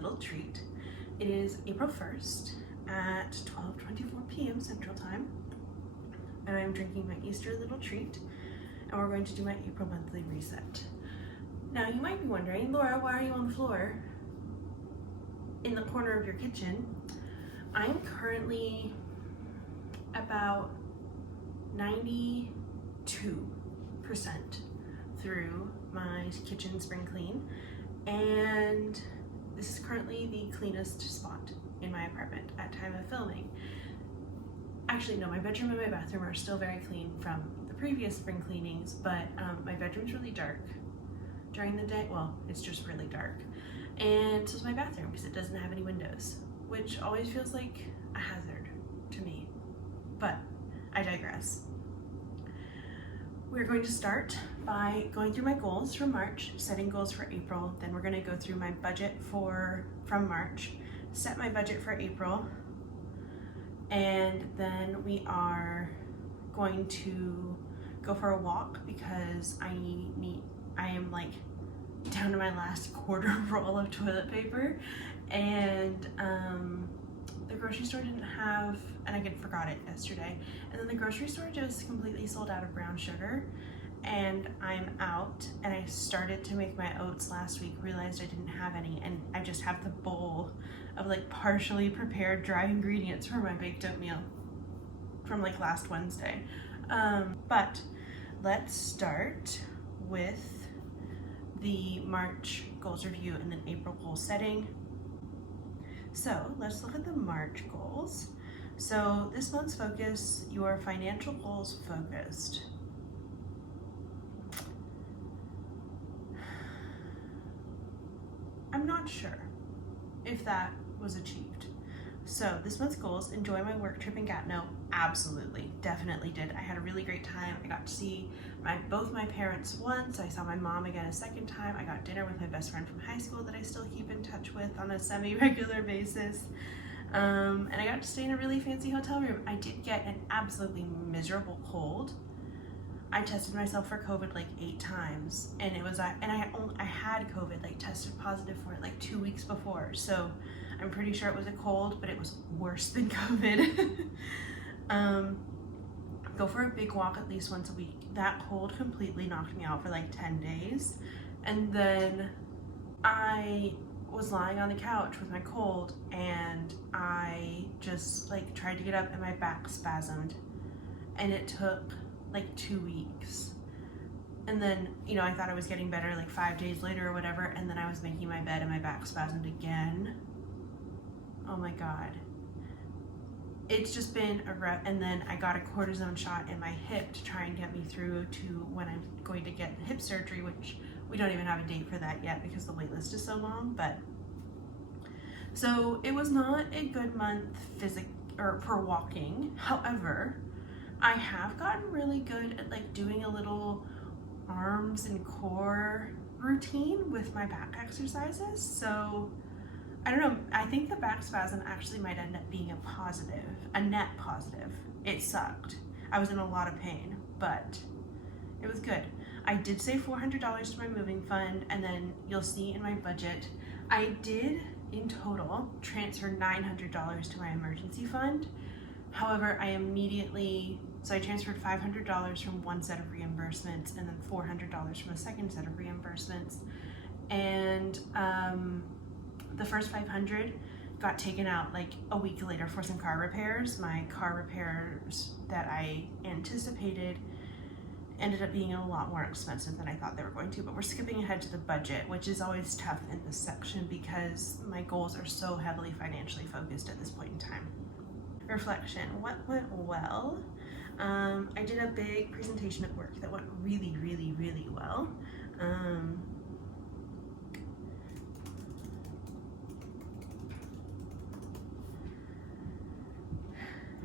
little treat. It is April 1st at 12:24 p.m. Central Time, and I'm drinking my Easter little treat, and we're going to do my April monthly reset. Now you might be wondering, Laura, why are you on the floor in the corner of your kitchen? I'm currently about 92% through my kitchen spring clean, and this is currently the cleanest spot in my apartment at time of filming. Actually, no, my bedroom and my bathroom are still very clean from the previous spring cleanings, but my bedroom's really dark during the day. Well, it's just really dark. And so is my bathroom because it doesn't have any windows, which always feels like a hazard to me. But I digress. We're going to start by going through my goals from March, setting goals for April. Then we're going to go through my budget from March, set my budget for April, and then we are going to go for a walk because I am like down to my last quarter roll of toilet paper, and the grocery store didn't have, and I forgot it yesterday, and then the grocery store just completely sold out of brown sugar, and I'm out, and I started to make my oats last week, realized I didn't have any, and I just have the bowl of like partially prepared dry ingredients for my baked oatmeal from like last Wednesday. But let's start with the March goals review and then April goal setting. So let's look at the March goals. So this month's focus, your financial goals focused. I'm not sure if that was achieved. So this month's goals, enjoy my work trip in Gatineau. Absolutely, definitely did. I had a really great time. I got to see both my parents once. I saw my mom again a second time. I got dinner with my best friend from high school that I still keep in touch with on a semi-regular basis. And I got to stay in a really fancy hotel room. I did get an absolutely miserable cold. I tested myself for COVID like 8 times, and I had COVID, like tested positive for it like 2 weeks before. So I'm pretty sure it was a cold, but it was worse than COVID. Go for a big walk at least once a week. That cold completely knocked me out for like 10 days. And then I was lying on the couch with my cold, and I just like tried to get up and my back spasmed, and it took like 2 weeks. And then, I thought I was getting better like 5 days later or whatever, and then I was making my bed and my back spasmed again. Oh my God. It's just been and then I got a cortisone shot in my hip to try and get me through to when I'm going to get hip surgery, which we don't even have a date for that yet because the wait list is so long. But so it was not a good month for walking. However, I have gotten really good at like doing a little arms and core routine with my back exercises. So I don't know, I think the back spasm actually might end up being a net positive. It sucked. I was in a lot of pain, but it was good. I did save $400 to my moving fund, and then you'll see in my budget, I did in total transfer $900 to my emergency fund. However, so I transferred $500 from one set of reimbursements and then $400 from a second set of reimbursements. And the first $500 got taken out like a week later for some car repairs. My car repairs that I anticipated ended up being a lot more expensive than I thought they were going to, but we're skipping ahead to the budget, which is always tough in this section because my goals are so heavily financially focused at this point in time. Reflection, what went well? I did a big presentation at work that went really, really, really well.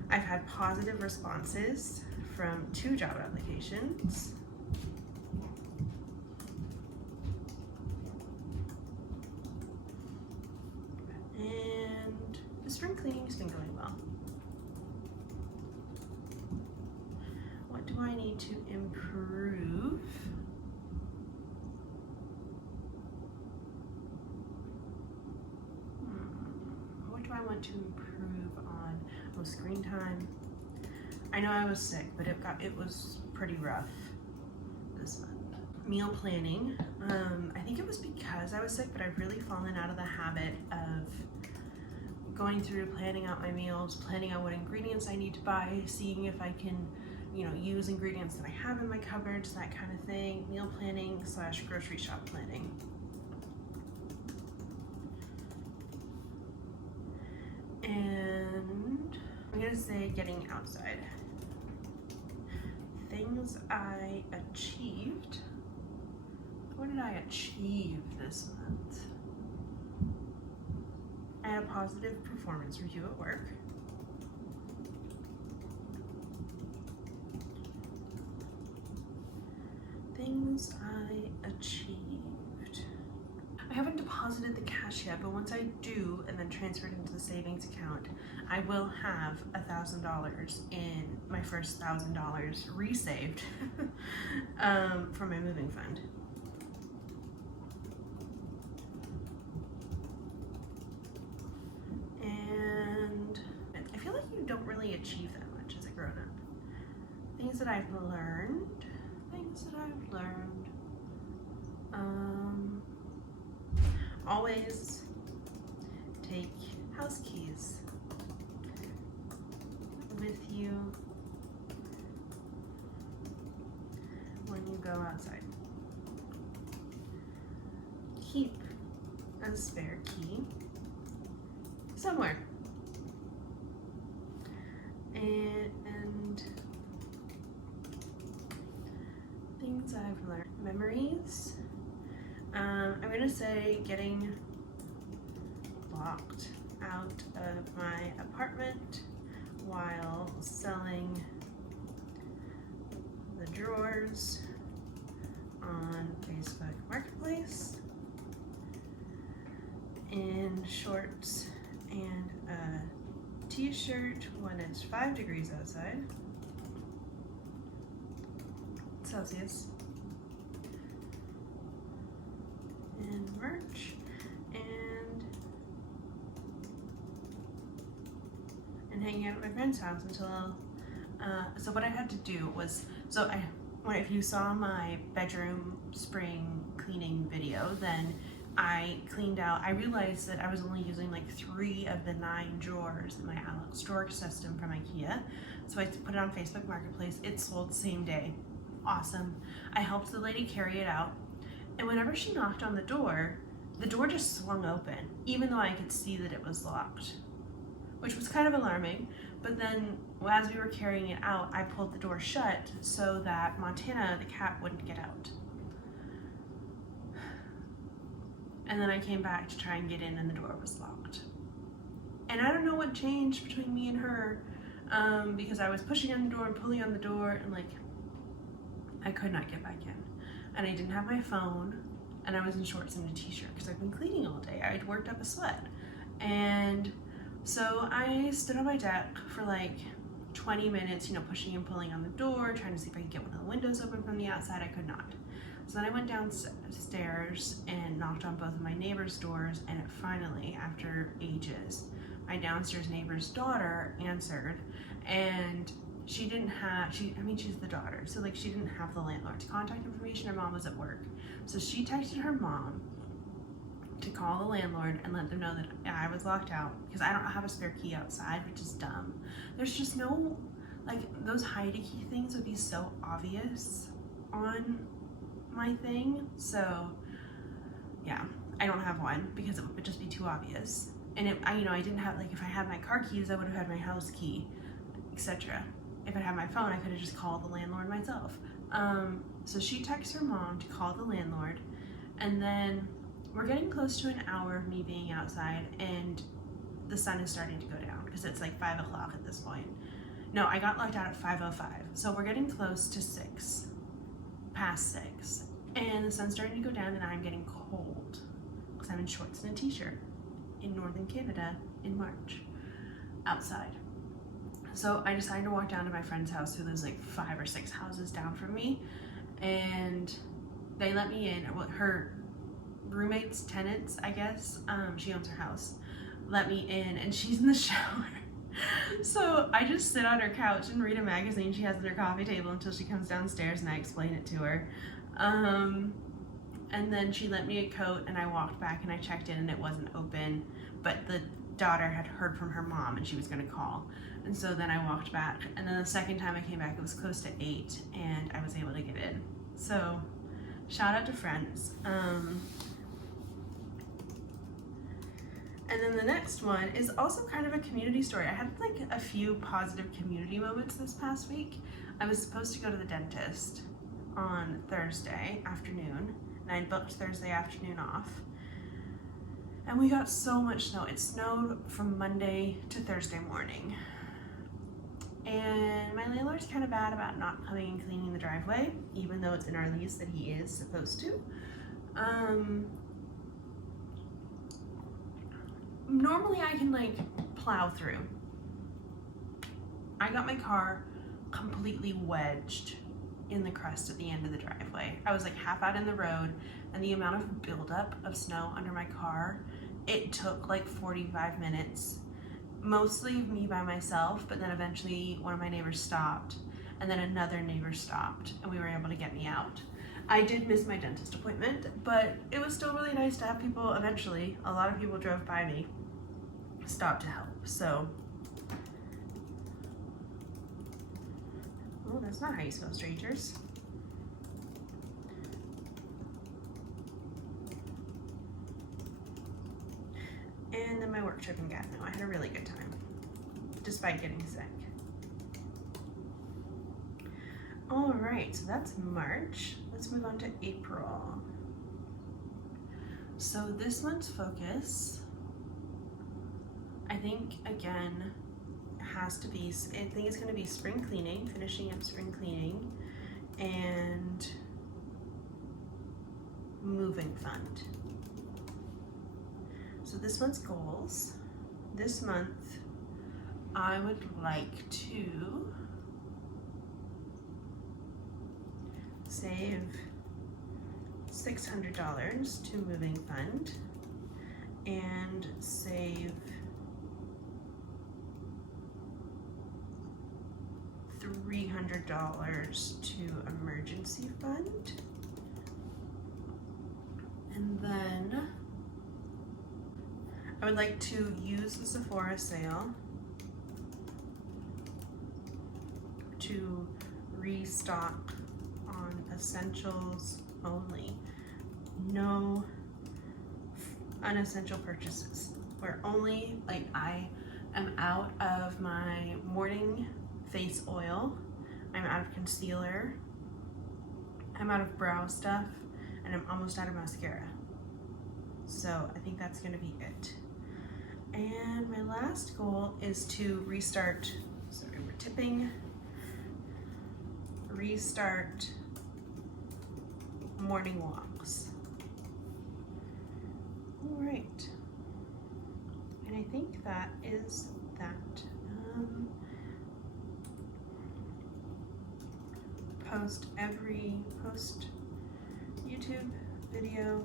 I've had positive responses from 2 job applications. And the spring cleaning has been going well. What do I need to improve? want to improve on screen time. I know I was sick, but it was pretty rough this month. Meal planning. I think it was because I was sick, but I've really fallen out of the habit of going through planning out my meals, planning out what ingredients I need to buy, seeing if I can, use ingredients that I have in my cupboards, that kind of thing. Meal planning / grocery shop planning. And I'm gonna say getting outside. Things I achieved. What did I achieve this month? I had a positive performance review at work. Things I achieved. I haven't deposited the cash yet, but once I do and then transfer it into the savings account, I will have $1,000 in my first $1,000 resaved for my moving fund. And I feel like you don't really achieve that much as a grown-up. Things that I've learned. Always take house keys with you when you go outside. Keep a spare key somewhere. And things I've learned. Memories. I'm gonna say getting locked out of my apartment while selling the drawers on Facebook Marketplace in shorts and a t-shirt when it's 5 degrees outside Celsius. And merch and hanging out at my friend's house until so what I had to do was, if you saw my bedroom spring cleaning video, then I cleaned out. I realized that I was only using like 3 of the 9 drawers in my storage system from IKEA, so I put it on Facebook Marketplace. It sold same day. Awesome. I helped the lady carry it out. And whenever she knocked on the door just swung open, even though I could see that it was locked, which was kind of alarming. But then as we were carrying it out, I pulled the door shut so that Montana, the cat, wouldn't get out. And then I came back to try and get in and the door was locked. And I don't know what changed between me and her, because I was pushing on the door and pulling on the door and I could not get back in. And I didn't have my phone, and I was in shorts and a t-shirt because I've been cleaning all day. I'd worked up a sweat. And so I stood on my deck for 20 minutes, pushing and pulling on the door, trying to see if I could get one of the windows open from the outside. I could not. So then I went downstairs and knocked on both of my neighbors' doors, and it finally, after ages, my downstairs neighbor's daughter answered, and she's the daughter, so she didn't have the landlord's contact information. Her mom was at work, so she texted her mom to call the landlord and let them know that I was locked out because I don't have a spare key outside, which is dumb. There's just no, those hide-a-key things would be so obvious on my thing, so yeah, I don't have one because it would just be too obvious. And I didn't have, if I had my car keys, I would have had my house key, etc. If I had my phone, I could have just called the landlord myself. So she texts her mom to call the landlord, and then we're getting close to an hour of me being outside, and the sun is starting to go down because it's 5 o'clock at this point. No, I got locked out at 5:05, so we're getting close to 6, past 6, and the sun's starting to go down, and I'm getting cold because I'm in shorts and a t-shirt in northern Canada in March outside. So I decided to walk down to my friend's house, who lives 5 or 6 houses down from me, and they let me in. Well, her roommates, tenants, I guess, she owns her house, let me in, and she's in the shower. So I just sit on her couch and read a magazine she has at her coffee table until she comes downstairs and I explain it to her. And then she lent me a coat and I walked back and I checked in and it wasn't open, but the daughter had heard from her mom and she was gonna call. And so then I walked back, and then the second time I came back it was close to 8 and I was able to get in. So shout out to friends. And then the next one is also kind of a community story. I had like a few positive community moments this past week. I was supposed to go to the dentist on Thursday afternoon, and I booked Thursday afternoon off. And we got so much snow. It snowed from Monday to Thursday morning. And my landlord's kind of bad about not coming and cleaning the driveway, even though it's in our lease that he is supposed to. Normally I can like plow through. I got my car completely wedged in the crust at the end of the driveway. I was like half out in the road, and the amount of buildup of snow under my car, it took like 45 minutes, mostly me by myself, but then eventually one of my neighbors stopped, and then another neighbor stopped, and we were able to get me out. I did miss my dentist appointment, but it was still really nice to have people eventually. A lot of people drove by me, stopped to help, so. Oh, that's not how you spell strangers. And then my work trip in Gatineau. I had a really good time, despite getting sick. All right, so that's March. Let's move on to April. So this month's focus, I think, again, has to be, I think it's going to be spring cleaning, finishing up spring cleaning, and moving fund. So this month's goals. This month, I would like to save $600 to moving fund and save $300 to emergency fund. And then I would like to use the Sephora sale to restock on essentials only. No unessential purchases. We're only, like, I am out of my morning face oil, I'm out of concealer, I'm out of brow stuff, and I'm almost out of mascara. So I think that's gonna be it. And my last goal is to restart, sorry, we're tipping, restart morning walks. All right, and I think that is that. Post YouTube video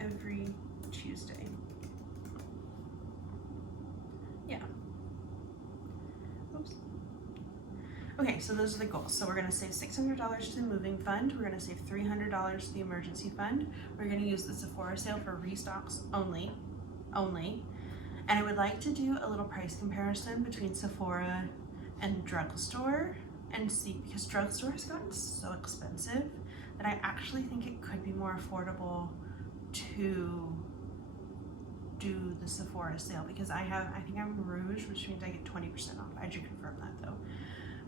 every Tuesday. Yeah. Oops. Okay, so those are the goals. So we're gonna save $600 to the moving fund. We're gonna save $300 to the emergency fund. We're gonna use the Sephora sale for restocks only. And I would like to do a little price comparison between Sephora and drugstore and see, because drugstore has gotten so expensive that I actually think it could be more affordable to do the Sephora sale, because I think I'm Rouge, which means I get 20% off. I should confirm that though.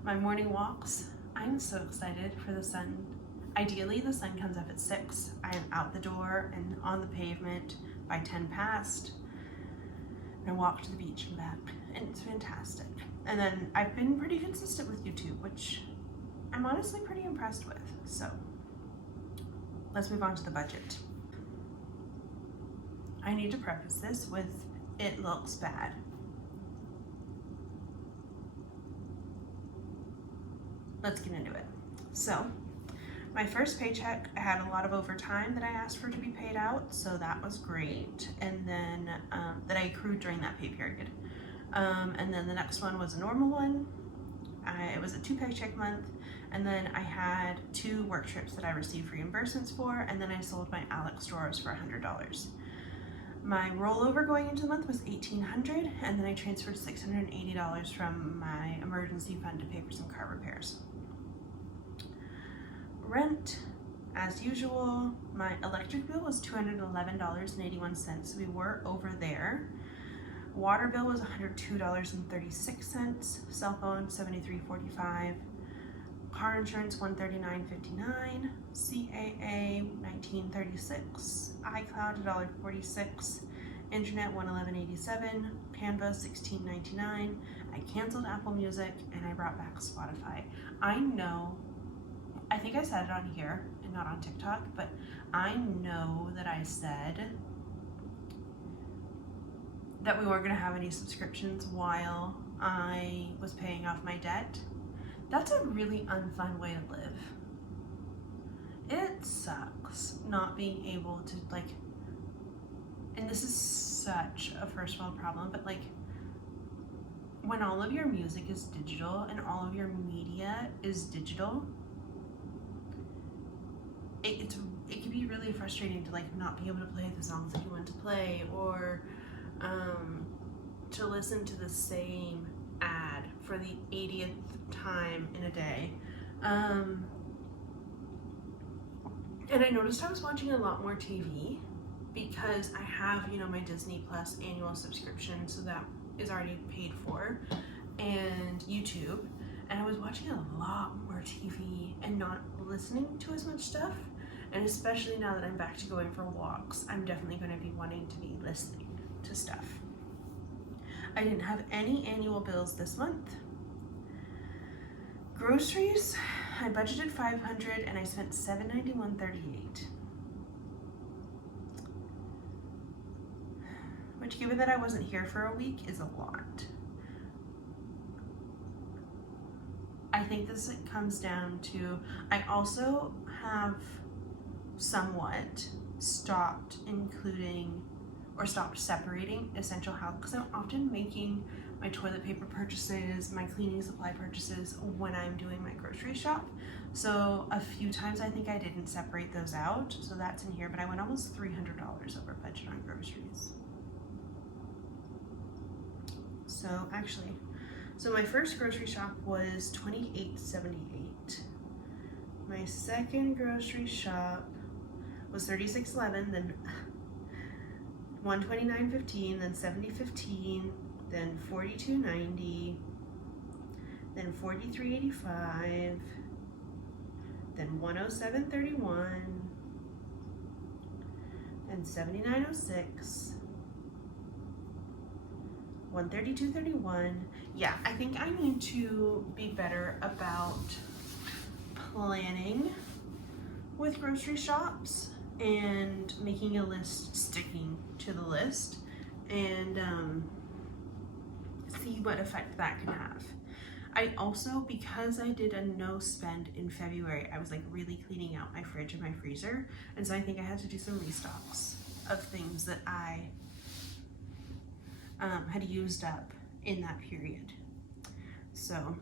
My morning walks, I'm so excited for the sun. Ideally, the sun comes up at 6. I am out the door and on the pavement by 10 past. And I walk to the beach and back, and it's fantastic. And then I've been pretty consistent with YouTube, which I'm honestly pretty impressed with. So let's move on to the budget. I need to preface this with, it looks bad. Let's get into it. So my first paycheck, I had a lot of overtime that I asked for to be paid out, so that was great. And then that I accrued during that pay period. And then the next one was a normal one. It was a 2 paycheck month, and then I had 2 work trips that I received reimbursements for, and then I sold my Alex drawers for $100. My rollover going into the month was $1,800, and then I transferred $680 from my emergency fund to pay for some car repairs. Rent, as usual. My electric bill was $211.81, so we were over there. Water bill was $102.36, cell phone $73.45, car insurance $139.59, CAA $19.36, iCloud $1.46, internet $111.87, Canva $16.99. I canceled Apple Music and I brought back Spotify. I think I said it on here and not on TikTok, but I know that I said that we weren't going to have any subscriptions while I was paying off my debt. That's a really unfun way to live. It sucks not being able to, like, and this is such a first world problem, but like when all of your music is digital and all of your media is digital, it can be really frustrating to like not be able to play the songs that you want to play, or to listen to the same ad for the 80th time in a day. And I noticed I was watching a lot more TV because I have, my Disney Plus annual subscription, so that is already paid for, and YouTube, and I was watching a lot more TV and not listening to as much stuff. And especially now that I'm back to going for walks, I'm definitely going to be wanting to be listening to stuff. I didn't have any annual bills this month. Groceries, I budgeted $500 and I spent $791.38. Which, given that I wasn't here for a week, is a lot. I think this comes down to, I also have somewhat stopped including or stopped separating essential health, because I'm often making my toilet paper purchases, my cleaning supply purchases when I'm doing my grocery shop. So a few times I think I didn't separate those out, so that's in here, but I went almost $300 over budget on groceries. So my first grocery shop was $28.78. My second grocery shop was $36.11, then $129.15, then $70.15, then $42.90, then $43.85, then $107.31, and $79.06, $132.31. Yeah, I think I need to be better about planning with grocery shops and making a list, sticking to the list, and see what effect that can have. I also, because I did a no spend in February, I was like really cleaning out my fridge and my freezer, and so I think I had to do some restocks of things that I had used up in that period. So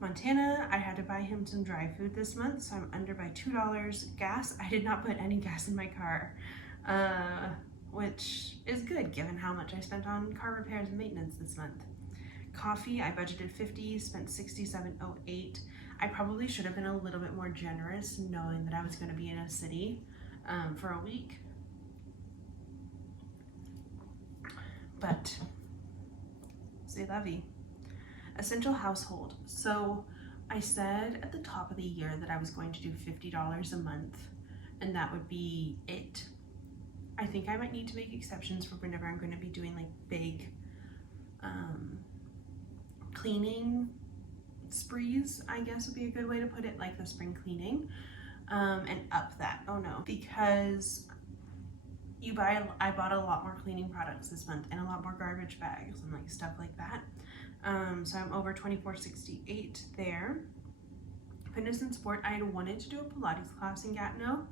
Montana, I had to buy him some dry food this month, so I'm under by $2. Gas, I did not put any gas in my car, which is good given how much I spent on car repairs and maintenance this month. Coffee, I budgeted $50, spent $67.08. I probably should have been a little bit more generous knowing that I was going to be in a city for a week. But c'est la vie. Essential household. So I said at the top of the year that I was going to do $50 a month, and that would be it. I think I might need to make exceptions for whenever I'm going to be doing like big cleaning sprees, I guess would be a good way to put it, like the spring cleaning, and up that. Oh no, because I bought a lot more cleaning products this month and a lot more garbage bags and like stuff like that. So I'm over $24.68 there. Fitness and sport, I had wanted to do a Pilates class in Gatineau.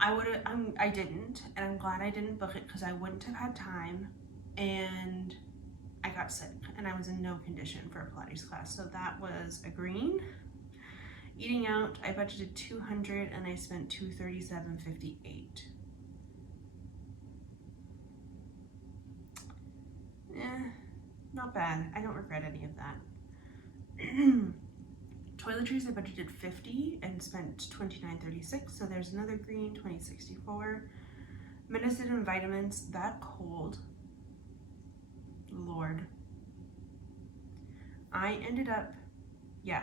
I didn't, and I'm glad I didn't book it because I wouldn't have had time got sick and I was in no condition for a Pilates class. So that was a green. Eating out, I budgeted $200 and I spent $237.58. Not bad. I don't regret any of that. Toiletries, I budgeted $50 and spent $29.36. So there's another green, $20.64. Medicine and vitamins, that cold. Lord. I ended up, yeah.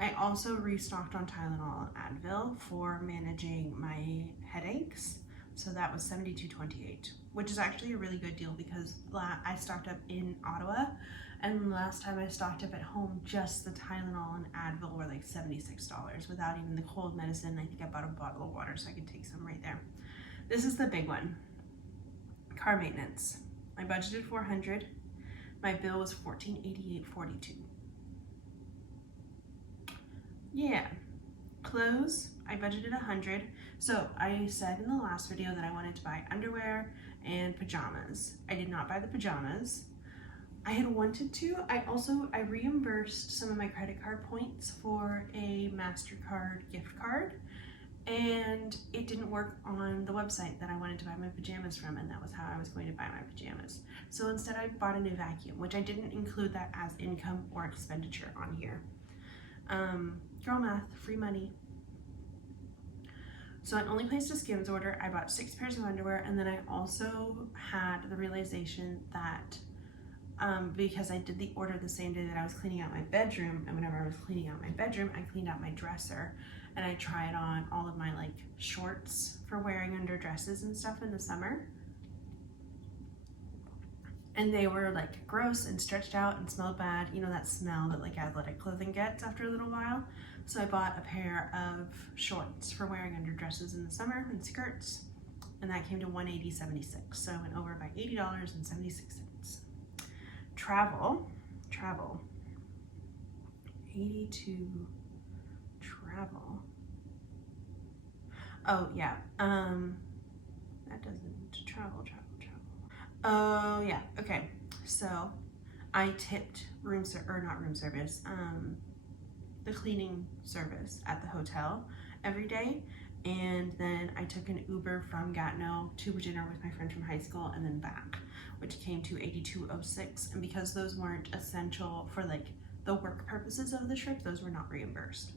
I also restocked on Tylenol and Advil for managing my headaches. So that was $72.28, which is actually a really good deal because I stocked up in Ottawa, and last time I stocked up at home, just the Tylenol and Advil were like $76 without even the cold medicine. I think I bought a bottle of water so I could take some right there. This is the big one. Car maintenance. I budgeted $400. My bill was $1488.42. Yeah. Clothes, I budgeted $100. So I said in the last video that I wanted to buy underwear and pajamas. I did not buy the pajamas. I had wanted to. I reimbursed some of my credit card points for a MasterCard gift card, and it didn't work on the website that I wanted to buy my pajamas from, and that was how I was going to buy my pajamas. So instead I bought a new vacuum, which I didn't include that as income or expenditure on here. Girl math, free money. So I only placed a Skims order. I bought 6 pairs of underwear, and then I also had the realization that because I did the order the same day that I was cleaning out my bedroom, and whenever I was cleaning out my bedroom, I cleaned out my dresser, and I tried on all of my like shorts for wearing under dresses and stuff in the summer. And they were like gross and stretched out and smelled bad. You know that smell that like athletic clothing gets after a little while. So I bought a pair of shorts for wearing under dresses in the summer and skirts, and that came to $180.76. So I went over by $80.76. Travel, 82 travel. Oh yeah, that doesn't travel. Oh yeah, okay. So I tipped the cleaning service at the hotel every day, and then I took an Uber from Gatineau to dinner with my friend from high school and then back, which came to $82.06. And because those weren't essential for like the work purposes of the trip, those were not reimbursed.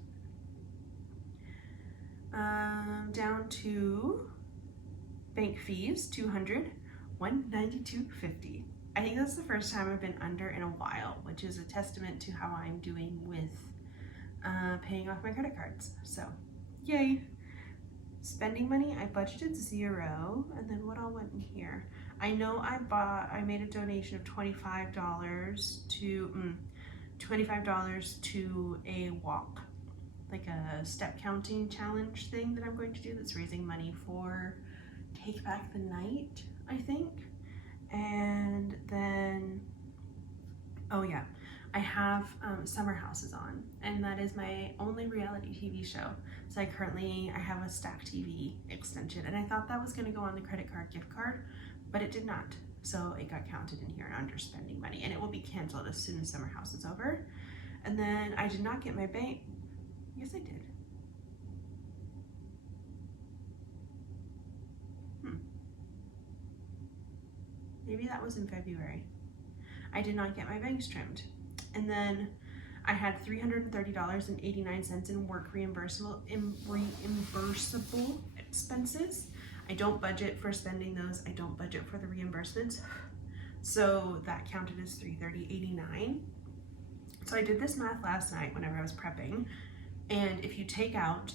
Down to bank fees, $200, $192.50. I think that's the first time I've been under in a while, which is a testament to how I'm doing with paying off my credit cards. So, yay. Spending money, I budgeted $0, and then what all went in here? I know I made a donation of $25 to a walk, like a step counting challenge thing that I'm going to do that's raising money for Take Back the Night, I think. And then, oh yeah, I have Summer House is on, and that is my only reality TV show. So I have a Stack TV extension, and I thought that was going to go on the credit card gift card, but it did not. So it got counted in here under spending money, and it will be canceled as soon as Summer House is over. And then I did not get my bank. Yes, I did. Maybe that was in February. I did not get my bangs trimmed. And then I had $330.89 in work reimbursable expenses. I don't budget for spending those. I don't budget for the reimbursements. So that counted as $330.89. So I did this math last night whenever I was prepping. And if you take out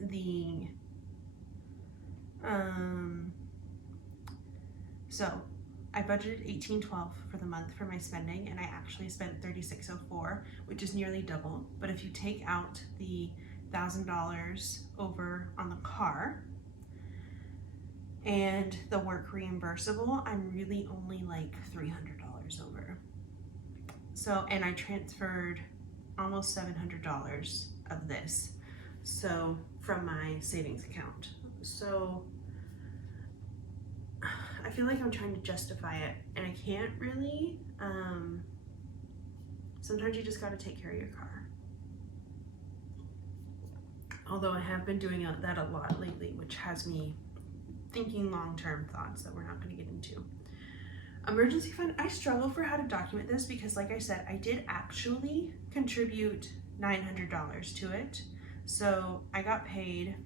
the, so I budgeted $18.12 for the month for my spending, and I actually spent $36.04, which is nearly double. But if you take out the $1,000 over on the car and the work reimbursable, I'm really only like $300 over. So, and I transferred almost $700 of this, so from my savings account. So I feel like I'm trying to justify it and I can't really. Sometimes you just got to take care of your car. Although I have been doing that a lot lately, which has me thinking long-term thoughts that we're not going to get into. Emergency fund, I struggle for how to document this because like I said, I did actually contribute $900 to it. So I got paid,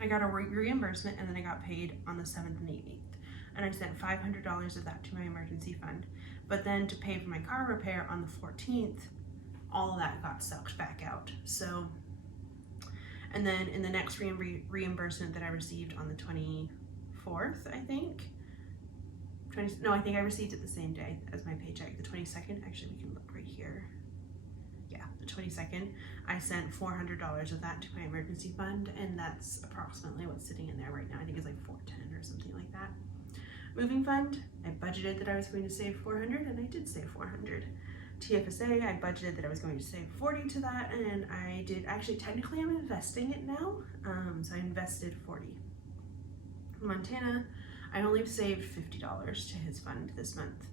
I got a reimbursement, and then I got paid on the 7th and the 8th. And I sent $500 of that to my emergency fund. But then to pay for my car repair on the 14th, all of that got sucked back out. So, and then in the next reimbursement that I received on the 24th, I think, I think I received it the same day as my paycheck, the 22nd. Actually, we can look right here. Yeah, the 22nd, I sent $400 of that to my emergency fund, and that's approximately what's sitting in there right now. I think it's like $410 or something like that. Moving fund, I budgeted that I was going to save $400, and I did save $400. TFSA, I budgeted that I was going to save $40 to that, and I did. Actually, technically, I'm investing it now, so I invested $40. Montana, I only saved $50 to his fund this month.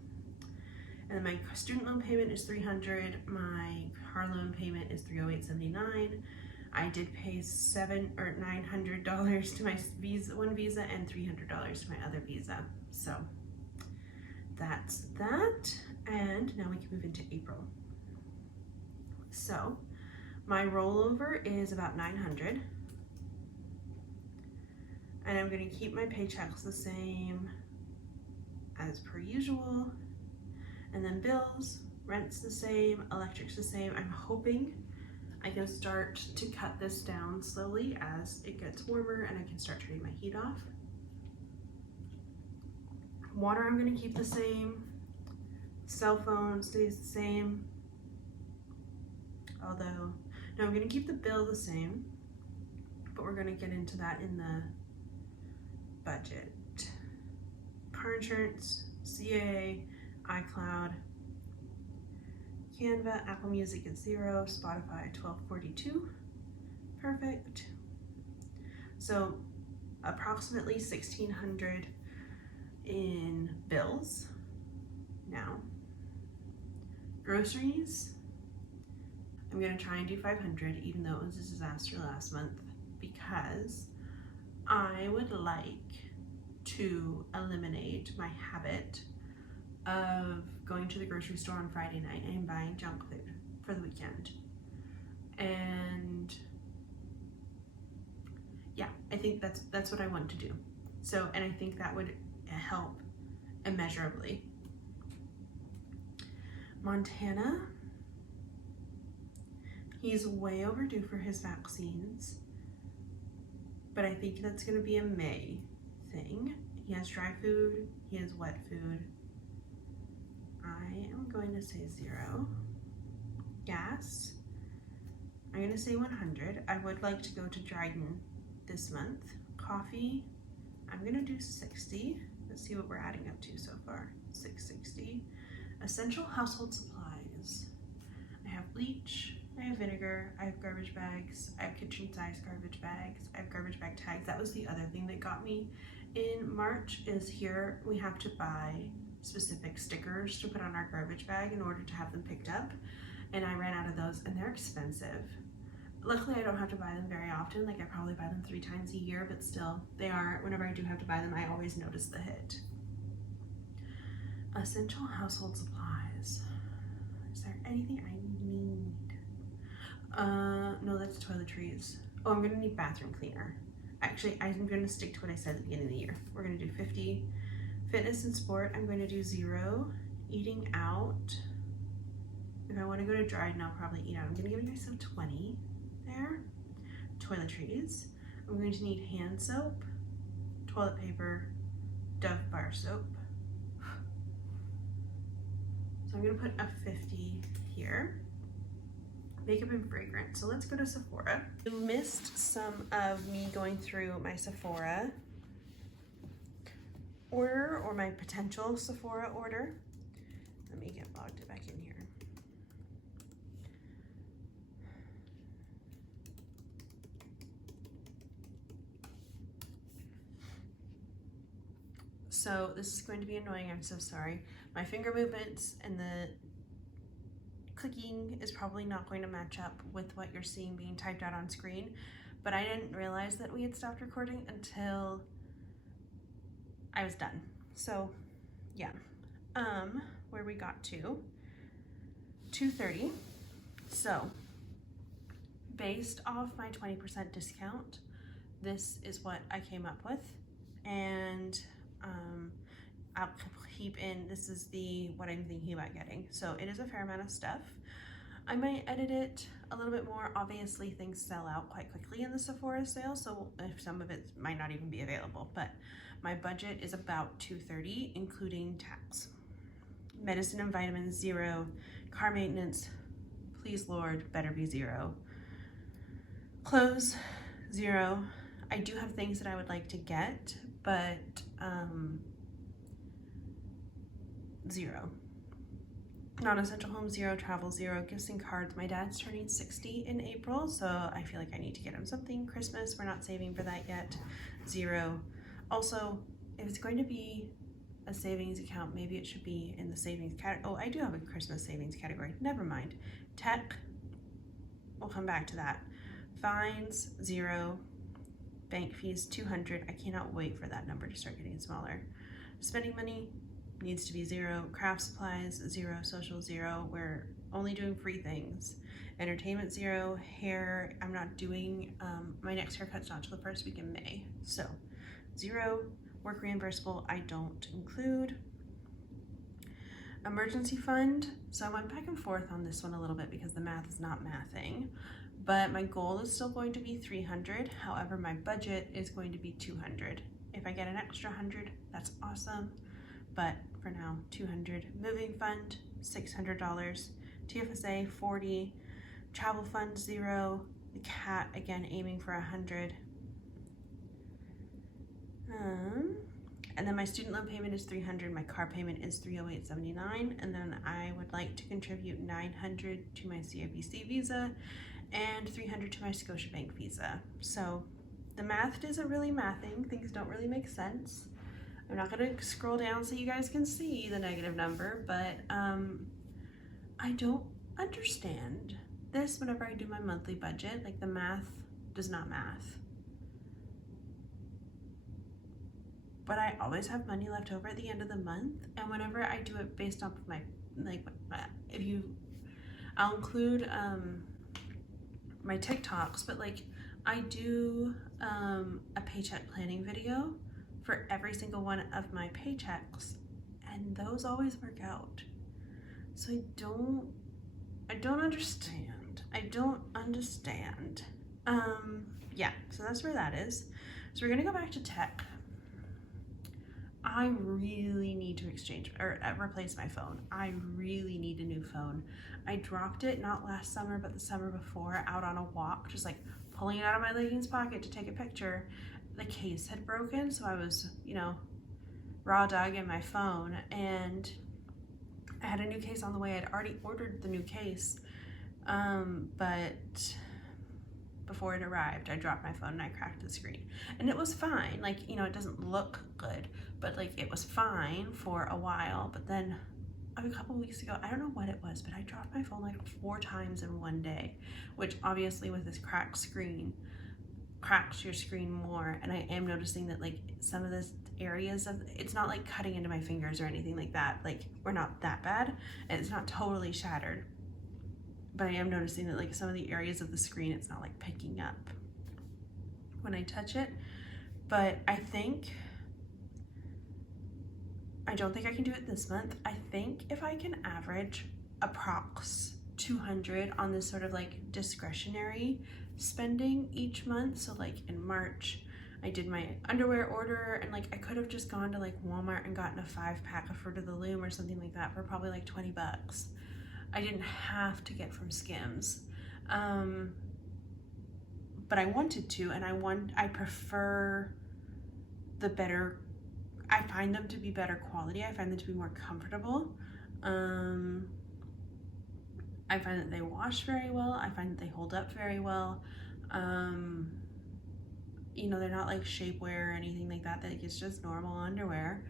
And then my student loan payment is $300. My car loan payment is $308.79. I did pay $700 or $900 to my one visa and $300 to my other visa. So that's that. And now we can move into April. So my rollover is about $900. And I'm going to keep my paychecks the same as per usual. And then bills, rent's the same, electric's the same. I'm hoping I can start to cut this down slowly as it gets warmer and I can start turning my heat off. Water I'm going to keep the same. Cell phone stays the same. Although, no, I'm going to keep the bill the same, but we're going to get into that in the budget. Car insurance, CAA, iCloud, Canva, Apple Music at 0, Spotify $12.42. Perfect. So approximately $1,600 in bills now. Groceries, I'm gonna try and do $500, even though it was a disaster last month, because I would like to eliminate my habit of going to the grocery store on Friday night and buying junk food for the weekend. And yeah, I think that's what I want to do. So, and I think that would help immeasurably. Montana, he's way overdue for his vaccines, but I think that's going to be a May thing. He has dry food, he has wet food. I am going to say 0. Gas, I'm going to say 100. I would like to go to Dryden this month. Coffee, I'm going to do 60. Let's see what we're adding up to so far. 660. Essential household supplies. I have bleach, I have vinegar, I have garbage bags, I have kitchen size garbage bags, I have garbage bag tags. That was the other thing that got me in March, is here we have to buy specific stickers to put on our garbage bag in order to have them picked up, and I ran out of those, and they're expensive. Luckily I don't have to buy them very often, like I probably buy them 3 times a year, but still, they are, whenever I do have to buy them, I always notice the hit. Essential household supplies. Is there anything I need? No, that's toiletries. Oh, I'm gonna need bathroom cleaner. Actually, I'm gonna stick to what I said at the beginning of the year. We're gonna do 50. Fitness and sport, I'm going to do 0. Eating out, if I want to go to Dryden, I'll probably eat out. I'm gonna give myself 20 there. Toiletries, I'm going to need hand soap, toilet paper, Dove bar soap. So I'm gonna put a 50 here. Makeup and fragrance. So let's go to Sephora. You missed some of me going through my Sephora order, or my potential Sephora order. Let me get logged back in here. So this is going to be annoying, I'm so sorry. My finger movements and the clicking is probably not going to match up with what you're seeing being typed out on screen, but I didn't realize that we had stopped recording until I was done. So yeah, where we got to 2:30. So based off my 20% discount, this is what I came up with, and I'll keep in, this is what I'm thinking about getting. So it is a fair amount of stuff. I might edit it a little bit more. Obviously things sell out quite quickly in the Sephora sale, so if some of it might not even be available, but my budget is about $230, including tax. Medicine and vitamins, 0. Car maintenance, please Lord, better be 0. Clothes, 0. I do have things that I would like to get, but 0. Non-essential home, 0. Travel, 0. Gifts and cards. My dad's turning 60 in April, so I feel like I need to get him something. Christmas, we're not saving for that yet, 0. Also, if it's going to be a savings account, maybe it should be in the savings category. Oh, I do have a Christmas savings category. Never mind. Tech, we'll come back to that. Fines, 0. Bank fees, 200. I cannot wait for that number to start getting smaller. Spending money needs to be 0. Craft supplies, 0. Social, 0. We're only doing free things. Entertainment, 0. Hair, I'm not doing, my next haircut's not till the first week in May. So 0. Work reimbursable, I don't include. Emergency fund, so I went back and forth on this one a little bit because the math is not mathing, but my goal is still going to be 300. However, my budget is going to be 200. If I get an extra 100, that's awesome, but for now, 200. Moving fund, $600. TFSA, 40. Travel fund, 0. The cat, again, aiming for 100. And then my student loan payment is 300. My car payment is 308.79, and then I would like to contribute 900 to my CIBC Visa and 300 to my Scotiabank Visa. So the math isn't really mathing. Things don't really make sense. I'm not going to scroll down so you guys can see the negative number, but I don't understand this whenever I do my monthly budget. Like, the math does not math. But I always have money left over at the end of the month, and whenever I do it based off of my, like, I'll include my TikToks, but like, I do a paycheck planning video for every single one of my paychecks, and those always work out. So I don't understand. Yeah, so that's where that is. So we're gonna go back to tech. I really need to replace my phone. I really need a new phone. I dropped it not last summer, but the summer before, out on a walk, just like pulling it out of my leggings pocket to take a picture. The case had broken, so I was, raw dogging my phone, and I had a new case on the way. I'd already ordered the new case, but before it arrived, I dropped my phone and I cracked the screen. And it was fine. Like, it doesn't look good, but like, it was fine for a while. But then a couple weeks ago, I don't know what it was, but I dropped my phone like 4 times in one day, which obviously with this cracked screen, cracks your screen more. And I am noticing that like some of the areas of, it's not like cutting into my fingers or anything like that. Like, we're not that bad, and it's not totally shattered. But I am noticing that like some of the areas of the screen, it's not like picking up when I touch it. But I don't think I can do it this month. I think if I can average approx 200 on this sort of like discretionary spending each month. So like in March, I did my underwear order, and like I could have just gone to like Walmart and gotten a 5-pack of Fruit of the Loom or something like that for probably like 20 bucks. I didn't have to get from Skims, but I wanted to, and I prefer the better, I find them to be better quality. I find them to be more comfortable. I find that they wash very well. I find that they hold up very well. They're not like shapewear or anything like that. It's just normal underwear.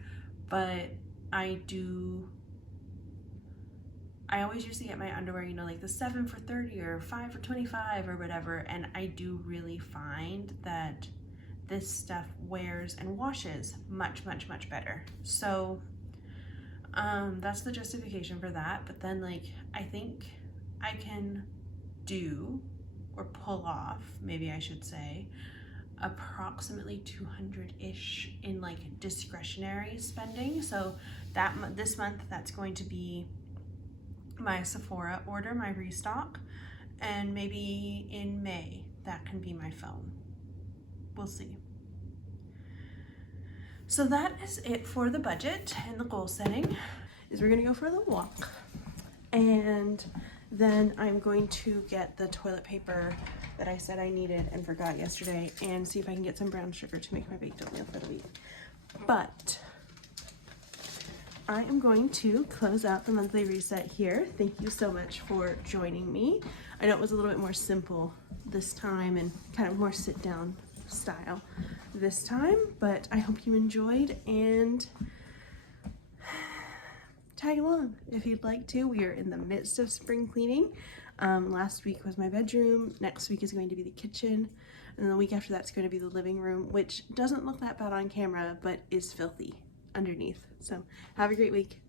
but I always used to get my underwear, you know, like the 7 for $30 or 5 for $25 or whatever, and I do really find that this stuff wears and washes much better. So that's the justification for that. But then, like, I think I can do or pull off, maybe I should say, approximately 200-ish in like discretionary spending. So that this month, that's going to be my Sephora order, my restock, and maybe in May that can be my phone. We'll see. So that is it for the budget and the goal setting. Is we're gonna go for a little walk, and then I'm going to get the toilet paper that I said I needed and forgot yesterday, and see if I can get some brown sugar to make my baked oatmeal for the week. But I am going to close out the monthly reset here. Thank you so much for joining me. I know it was a little bit more simple this time and kind of more sit down style this time, but I hope you enjoyed, and tag along if you'd like to. We are in the midst of spring cleaning. Last week was my bedroom, next week is going to be the kitchen, and the week after that's going to be the living room, which doesn't look that bad on camera but is filthy underneath. So have a great week.